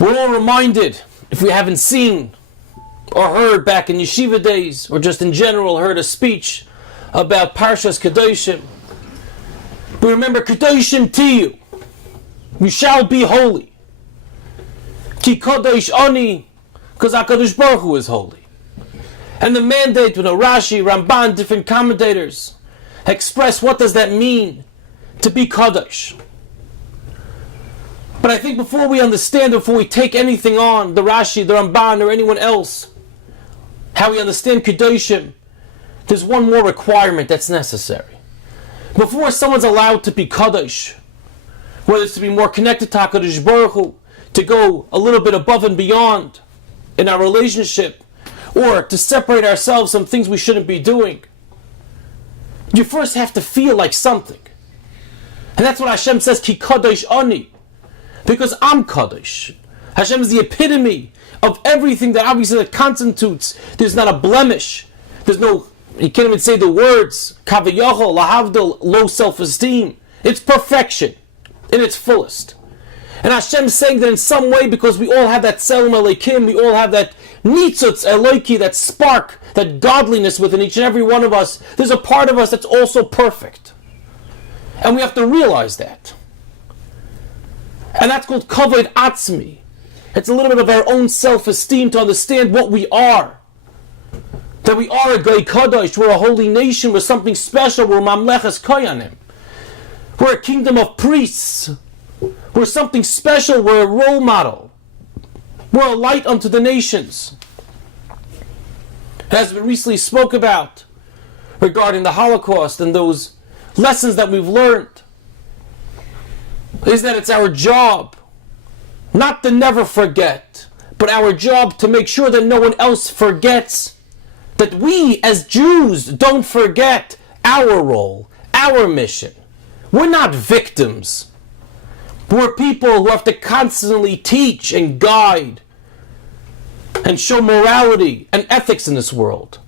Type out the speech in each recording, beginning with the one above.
We're all reminded, if we haven't seen or heard back in yeshiva days, or just in general heard a speech about Parshat Kedoshim. But remember, Kedoshim tiyu, you shall be holy. Ki Kadosh ani, because HaKadosh Baruch Hu is holy. And the mandate, Rashi, Ramban, different commentators express what does that mean to be Kadosh. But I think before we understand, before we take anything on, the Rashi, the Ramban, or anyone else, how we understand Kedoshim, there's one more requirement that's necessary. Before someone's allowed to be Kadosh, whether it's to be more connected to HaKadosh Baruch Hu, to go a little bit above and beyond in our relationship, or to separate ourselves from things we shouldn't be doing, you first have to feel like something. And that's what Hashem says, Ki Kadosh ani, because I'm Kadosh. Hashem is the epitome of everything that obviously that constitutes. There's not a blemish. There's no, you can't even say the words, Kaviyachol, Lahavdil, low self-esteem. It's perfection in its fullest. And Hashem is saying that in some way, because we all have that Tselem Elokim, we all have that Nitzutz Eloki, that spark, that godliness within each and every one of us, there's a part of us that's also perfect. And we have to realize that. And that's called Kavod Atzmi. It's a little bit of our own self-esteem to understand what we are. That we are a Gei Kadosh, we're a holy nation, we're something special, we're Mamleches Koyanim. We're a kingdom of priests. We're something special, we're a role model. We're a light unto the nations. As we recently spoke about regarding the Holocaust and those lessons that we've learned, is that it's our job not to never forget, but our job to make sure that no one else forgets, that we as Jews don't forget our role, our mission. We're not victims. We're people who have to constantly teach and guide and show morality and ethics in this world.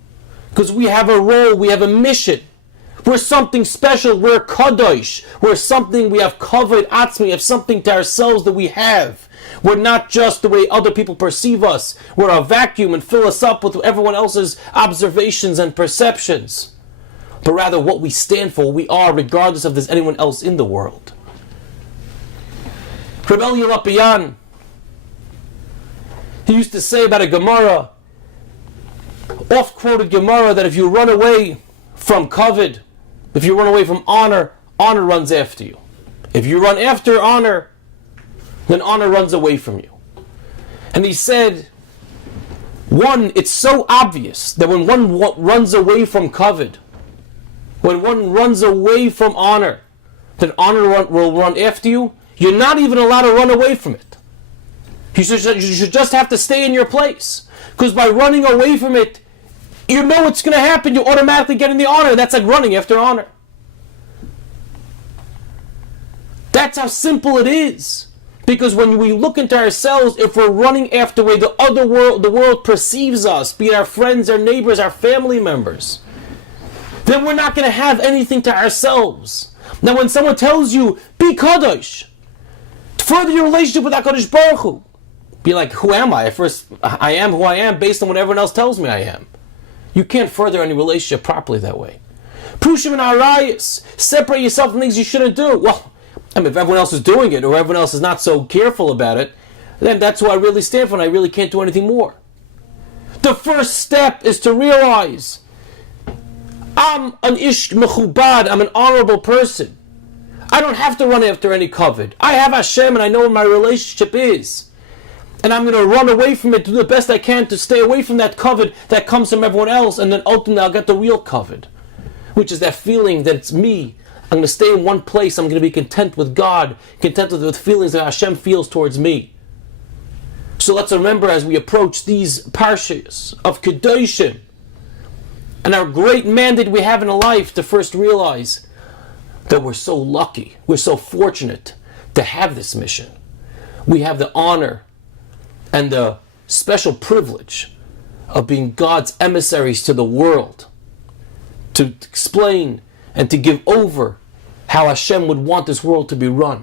Because we have a role, we have a mission. We're something special, we're Kadosh. We're something, we have Kavod Atzmi, we have something to ourselves that we have. We're not just the way other people perceive us. We're a vacuum and fill us up with everyone else's observations and perceptions. But rather what we stand for, we are, regardless if there's anyone else in the world. Reb Eli Lapian, he used to say about a Gemara, oft-quoted Gemara, that if you run away from kavod, if you run away from honor, honor runs after you. If you run after honor, then honor runs away from you. And he said, one, it's so obvious that when one runs away from kavod, when one runs away from honor, then honor will run after you. You're not even allowed to run away from it. You should just have to stay in your place. Because by running away from it, you know what's going to happen. You automatically get in the honor. That's like running after honor. That's how simple it is. Because when we look into ourselves, if we're running after the way the world perceives us, be it our friends, our neighbors, our family members, then we're not going to have anything to ourselves. Now when someone tells you, be Kadosh, further your relationship with HaKadosh Baruch Hu, be like, who am I? At first, I am who I am based on what everyone else tells me I am. You can't further any relationship properly that way. Prushim and Arayas, separate yourself from things you shouldn't do. Well, I mean, if everyone else is doing it, or everyone else is not so careful about it, then that's who I really stand for, and I really can't do anything more. The first step is to realize, I'm an ish mechubad, I'm an honorable person. I don't have to run after any kavod. I have Hashem, and I know what my relationship is. And I'm going to run away from it, do the best I can to stay away from that kavod that comes from everyone else, and then ultimately I'll get the real kavod, which is that feeling that it's me. I'm going to stay in one place. I'm going to be content with God, content with the feelings that Hashem feels towards me. So let's remember as we approach these parshas of Kedoshim and our great mandate we have in life to first realize that we're so lucky, we're so fortunate to have this mission. We have the honor and the special privilege of being God's emissaries to the world, to explain and to give over how Hashem would want this world to be run.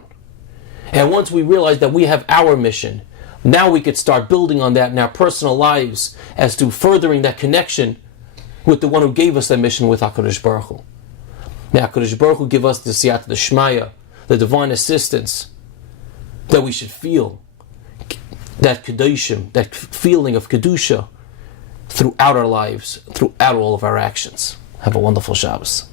And once we realize that we have our mission, Now we could start building on that in our personal lives as to furthering that connection with the one who gave us that mission with HaKadosh Baruch Hu. May HaKadosh Baruch Hu give us the siyata d'shmaya, the divine assistance, that we should feel that Kedoshim, that feeling of Kedusha throughout our lives, throughout all of our actions. Have a wonderful Shabbos.